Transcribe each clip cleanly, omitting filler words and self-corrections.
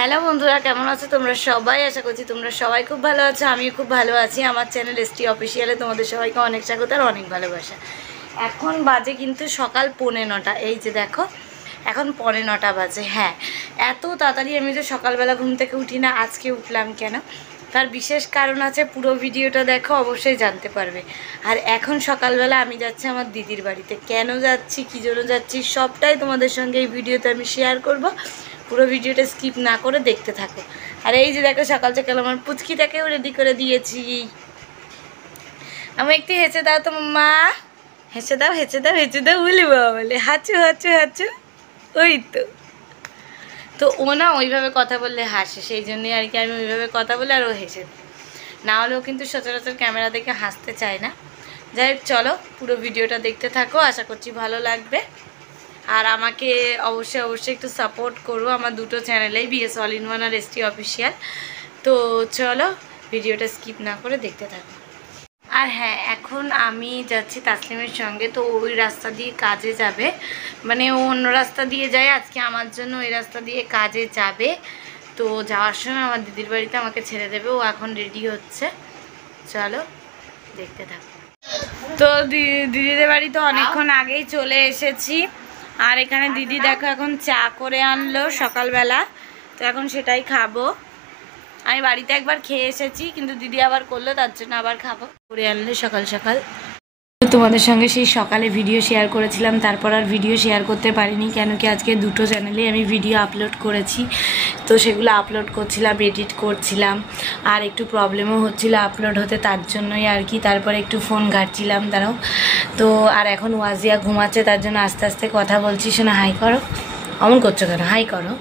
Hello বন্ধুরা, কেমন আছো তোমরা সবাই? আশা করছি তোমরা সবাই খুব ভালো আছো। আমিও খুব ভালো আছি। আমার চ্যানেল এসটি অফিসিয়ালে তোমাদের সবাইকে অনেক স্বাগত আর অনেক ভালোবাসা। এখন বাজে কিন্তু সকাল 9:45। এই যে দেখো, এখন 9:45 বাজে। হ্যাঁ, এত তাড়াতাড়ি আমি যে সকালবেলা ঘুম থেকে উঠি না, আজকে উঠলাম কেন তার বিশেষ কারণ আছে। পুরো ভিডিওটা দেখো, অবশ্যই জানতে পারবে। আর এখন সকালবেলা আমি যাচ্ছি আমার দিদির বাড়িতে। কেন যাচ্ছি, কী জন্য যাচ্ছি, সবটাই তোমাদের সঙ্গে এই ভিডিওতে আমি শেয়ার করব। পুরো ভিডিওটা স্কিপ না করে দেখতে থাকো। আর এই যে দেখো, সকাল সকাল আমার পুচকিটাকেও রেডি করে দিয়েছি। আমি একটু হেসে দাও তো মা, হেসে দাও, হেসে দাও, হেসে দাও, বলি বাবা বলে হাঁচু হাঁচু হাঁচু। ওই তো তো ও না ওইভাবে কথা বললে হাসে, সেই জন্যই আর কি আমি ওইভাবে কথা বলে আর ও হেসে দিই। না হলেও কিন্তু সচরাচর ক্যামেরা দেখে হাসতে চায় না। যাই হোক, চলো পুরো ভিডিওটা দেখতে থাকো, আশা করছি ভালো লাগবে। আর আমাকে অবশ্যই একটু সাপোর্ট করো আমার দুটো চ্যানেলেই, বিএস অল ইন ওয়ান আর এসটি অফিসিয়াল। তো চলো ভিডিওটা স্কিপ না করে দেখতে থাকো। আর হ্যাঁ, এখন আমি যাচ্ছি তাসলিমের সঙ্গে। তো ওই রাস্তা দিয়ে কাজে যাবে, মানে ও অন্য রাস্তা দিয়ে যায়, আজকে আমার জন্য ওই রাস্তা দিয়ে কাজে যাবে। তো যাওয়ার সময় আমার দিদির বাড়িতে আমাকে ছেড়ে দেবে। ও এখন রেডি হচ্ছে, চলো দেখতে থাকো। তো দিদিদের বাড়ি তো অনেকক্ষণ আগেই চলে এসেছি। আর এখানে দিদি দেখো এখন চা করে আনলো সকালবেলা, তো এখন সেটাই খাবো। আমি বাড়িতে একবার খেয়ে এসেছি, কিন্তু দিদি আবার করলো, তার জন্য আবার খাবো। করে আনলে সকাল সকাল। তোমাদের সঙ্গে সেই সকালে ভিডিও শেয়ার করেছিলাম, তারপর আর ভিডিও শেয়ার করতে পারিনি, কেন কি আজকে দুটো চ্যানেলে আমি ভিডিও আপলোড করেছি। তো সেগুলো আপলোড করছিলাম, এডিট করছিলাম, আর একটু প্রবলেমও হচ্ছিল আপলোড হতে, তার জন্যই আর কি। তারপরে একটু ফোন ঘাটছিলাম, দাঁড়াও। তো আর এখন ওয়াজিয়া ঘুমাচ্ছে, তার জন্য আস্তে আস্তে কথা বলছি। শোনা, হাই করো। অমন করছো কেন? হাই করো।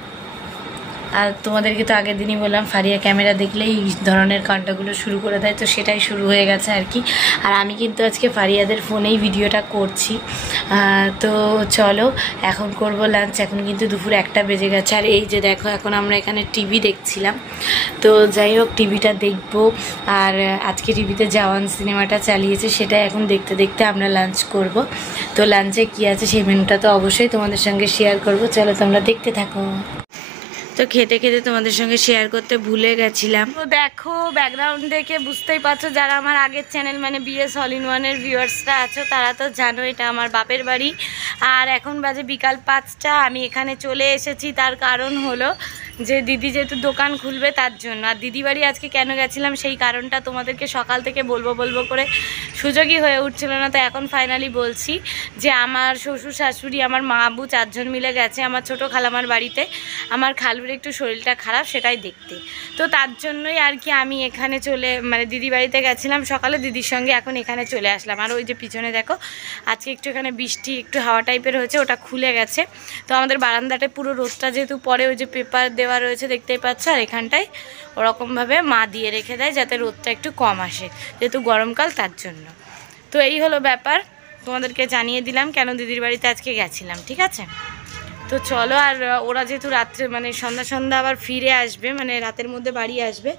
আর তোমাদেরকে তো আগের দিনই বললাম, ফারিয়া ক্যামেরা দেখলেই এই ধরনের কাণ্ডগুলো শুরু করে দেয়, তো সেটাই শুরু হয়ে গেছে আর কি। আর আমি কিন্তু আজকে ফারিয়াদের ফোনেই ভিডিওটা করছি। তো চলো এখন করব লাঞ্চ। এখন কিন্তু দুপুর 1টা বেজে গেছে। আর এই যে দেখো, এখন আমরা এখানে টিভি দেখছিলাম। তো যাই হোক, টিভিটা দেখবো। আর আজকে টিভিতে জওয়ান সিনেমাটা চালিয়েছে, সেটা এখন দেখতে দেখতে আমরা লাঞ্চ করব। তো লাঞ্চে কি আছে সেই মেনুটা তো অবশ্যই তোমাদের সঙ্গে শেয়ার করব। চলো তোমরা দেখতে থাকো। তো খেতে খেতে তোমাদের সঙ্গে শেয়ার করতে ভুলে গেছিলাম। তো দেখো, ব্যাকগ্রাউন্ড দেখে বুঝতেই পারছো, যারা আমার আগের চ্যানেল মানে বিএস অল ইন ওয়ানের ভিউয়ার্সরা আছো, তারা তো জানো এটা আমার বাপের বাড়ি। আর এখন বাজে বিকাল 5টা, আমি এখানে চলে এসেছি। তার কারণ হলো যে দিদি যেহেতু দোকান খুলবে, তার জন্য। আর দিদি বাড়ি আজকে কেন গেছিলাম সেই কারণটা তোমাদেরকে সকাল থেকে বলবো করে সুযোগই হয়ে উঠছিল না। তো এখন ফাইনালি বলছি যে আমার শ্বশুর শাশুড়ি, আমার মা আবু 4 জন মিলে গেছে আমার ছোটো খালামার বাড়িতে। আমার খালুর একটু শরীরটা খারাপ, সেটাই দেখতে। তো তার জন্যই আর কি আমি এখানে মানে দিদি বাড়িতে গেছিলাম সকালে দিদির সঙ্গে, এখন এখানে চলে আসলাম। আর ওই যে পিছনে দেখো, আজকে একটু এখানে বৃষ্টি, একটু হাওয়া টাইপের হয়েছে, ওটা খুলে গেছে। তো আমাদের বারান্দাটায় পুরো রোদটা যেহেতু পরে, ওই যে পেপার দেওয়া রয়েছে দেখতেই পাচ্ছ, আর এখানটায় ওরকমভাবে মা দিয়ে রেখে দেয় যাতে রোদটা একটু কম আসে, যেহেতু গরমকাল, তার জন্য। তো এই হলো ব্যাপার, তোমাদেরকে জানিয়ে দিলাম কেন দিদির বাড়িতে আজকে গেছিলাম, ঠিক আছে? তো চলো। আর ওরা যেহেতু রাত্রে মানে সন্ধ্যা আবার ফিরে আসবে, মানে রাতের মধ্যে বাড়ি আসবে,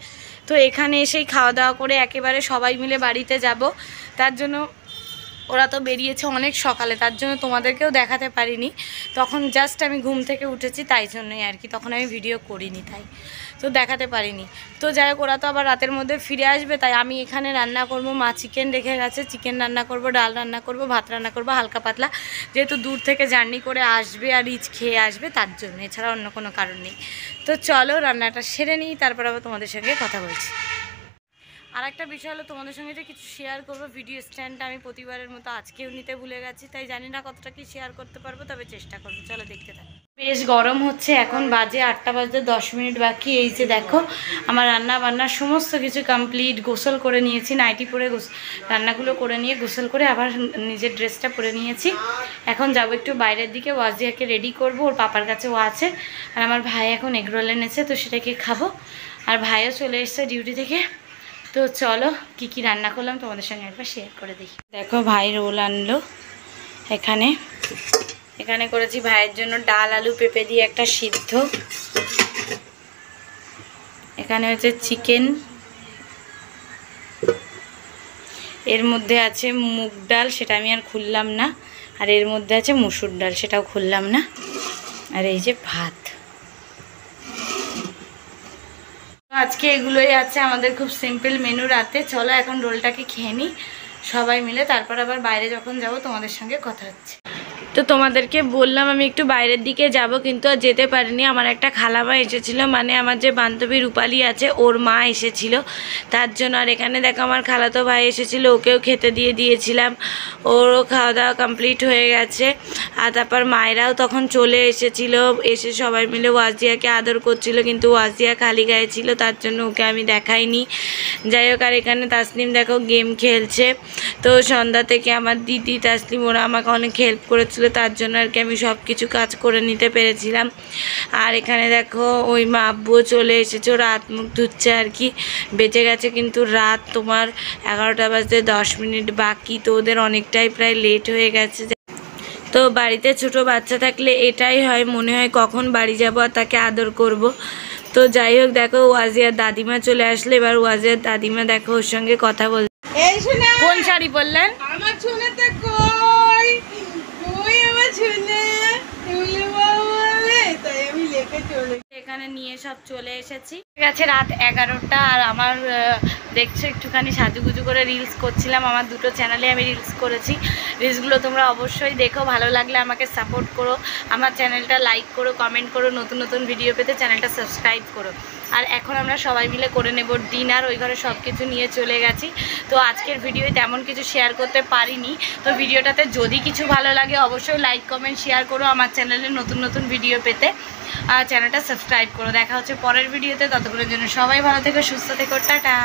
তো এখানে এসেই খাওয়া দাওয়া করে একেবারে সবাই মিলে বাড়িতে যাব। তার জন্য ওরা তো বেরিয়েছে অনেক সকালে, তার জন্য তোমাদেরকেও দেখাতে পারিনি। তখন জাস্ট আমি ঘুম থেকে উঠেছি, তাই জন্যই আর কি, তখন আমি ভিডিও করিনি, তাই তো দেখাতে পারিনি। তো যাই হোক, ওরা তো আবার রাতের মধ্যে ফিরে আসবে, তাই আমি এখানে রান্না করব। মা চিকেন রেখে গেছে, চিকেন রান্না করব, ডাল রান্না করব, ভাত রান্না করব হালকা পাতলা, যেহেতু দূর থেকে জার্নি করে আসবে আর রিচ খেয়ে আসবে, তার জন্য, এছাড়া অন্য কোনো কারণ নেই। তো চলো রান্নাটা সেরে নিই, তারপর আবার তোমাদের সঙ্গে কথা বলছি। আর একটা বিষয় হলো, তোমাদের সঙ্গে যে কিছু শেয়ার করবো, ভিডিও স্ট্যান্ডটা আমি প্রতিবারের মতো আজকেও নিতে ভুলে গেছি, তাই জানি না কতটা কি শেয়ার করতে পারবো, তবে চেষ্টা করবো। চলো দেখতে থাকো। বেশ গরম হচ্ছে, এখন বাজে 8টা বাজতে 10 মিনিট বাকি। এই যে দেখো, আমার রান্না বান্না সমস্ত কিছু কমপ্লিট। গোসল করে নিয়েছি, নাইটি পরে রান্নাগুলো করে নিয়ে গোসল করে আবার নিজের ড্রেসটা পরে নিয়েছি। এখন যাবো একটু বাইরের দিকে, ওয়াজিয়াকে রেডি করবো, ওর পাপার কাছে ও আছে। আর আমার ভাই এখন এগরোল এনেছে, তো সেটাকে খাবো। আর ভাইও চলে এসছে ডিউটি থেকে। তো চলো কি কি রান্না করলাম তোমাদের সঙ্গে একবার শেয়ার করে দেখি। দেখো, ভাই রোল আনলো। এখানে করেছি ভাইয়ের জন্য ডাল আলু পেঁপে দিয়ে একটা সিদ্ধ। এখানে হচ্ছে চিকেন, এর মধ্যে আছে মুগ ডাল, সেটা আমি আর খুললাম না। আর এর মধ্যে আছে মসুর ডাল, সেটাও খুললাম না। আর এই যে ভাত। আজকে এগুলোই আছে আমাদের, খুব সিম্পল মেনু রাতে। চলো এখন রোলটাকে খেয়ে নিই সবাই মিলে, তারপর আবার বাইরে যখন যাব তোমাদের সঙ্গে কথা হচ্ছে। তো তোমাদেরকে বললাম আমি একটু বাইরের দিকে যাব, কিন্তু আর যেতে পারিনি। আমার একটা খালামা এসেছিলো, মানে আমার যে বান্ধবী রূপালী আছে ওর মা এসেছিল, তার জন্য। আর এখানে দেখো আমার খালাতো ভাই এসেছিলো, ওকেও খেতে দিয়ে দিয়েছিলাম, ওরও খাওয়া দাওয়া কমপ্লিট হয়ে গেছে। আর তারপর মায়েরাও তখন চলে এসেছিলো, এসে সবাই মিলে ওয়াজিয়াকে আদর করছিল, কিন্তু ওয়াজিয়া খালি গায়ে ছিল, তার জন্য ওকে আমি দেখাইনি। যাই হোক, আর এখানে তাসনিম দেখো গেম খেলছে। তো সন্ধ্যা থেকে আমার দিদি তাসনিম ওরা আমাকে অনেক হেল্প করেছিল, তার জন্য আর কি আমি সব কিছু কাজ করে নিতে পেরেছিলাম। আর এখানে দেখো ওই মা আব্বুও চলে এসেছে, ওরা হাত মুখ ধুচ্ছে আর কি। বেঁচে গেছে কিন্তু রাত তোমার 11টা বাজতে 10 মিনিট বাকি, তো ওদের অনেকটাই প্রায় লেট হয়ে গেছে। তো বাড়িতে ছোট বাচ্চা থাকলে এটাই হয়, মনে হয় কখন বাড়ি যাব আর তাকে আদর করব। তো যাই হোক, দেখো ওয়াজিয়ার দাদিমা চলে আসলে, এবার ওয়াজিয়ার দাদিমা দেখো ওর সঙ্গে কথা বল। কোন শাড়ি বললেন? আমার ছোনাতে কই কই আমার ছোনা তুলে বলে, তাই আমি লেখে চলে এখানে নিয়ে সব চলে এসেছি। ঠিক আছে, রাত 11টা। আর আমার দেখছো একটুখানি সাজুগুজু করে রিলস করছিলাম। আমার দুটো চ্যানেলে আমি রিলস করেছি, রিলসগুলো তোমরা অবশ্যই দেখো, ভালো লাগলে আমাকে সাপোর্ট করো, আমার চ্যানেলটা লাইক করো, কমেন্ট করো, নতুন নতুন ভিডিও পেতে চ্যানেলটা সাবস্ক্রাইব করো। আর এখন আমরা সবাই মিলে করে নেব ডিনার, ওই ঘরে সব কিছু নিয়ে চলে গেছি। তো আজকের ভিডিওয় তেমন কিছু শেয়ার করতে পারিনি। তো ভিডিওটাতে যদি কিছু ভালো লাগে অবশ্যই লাইক কমেন্ট শেয়ার করো, আমার চ্যানেলে নতুন নতুন ভিডিও পেতে চ্যানেলটা সাবস্ক্রাইব করো। দেখা হচ্ছে পরের ভিডিওতে, ততক্ষণের জন্য সবাই ভালো থেকো, সুস্থ থেকো, টাটা।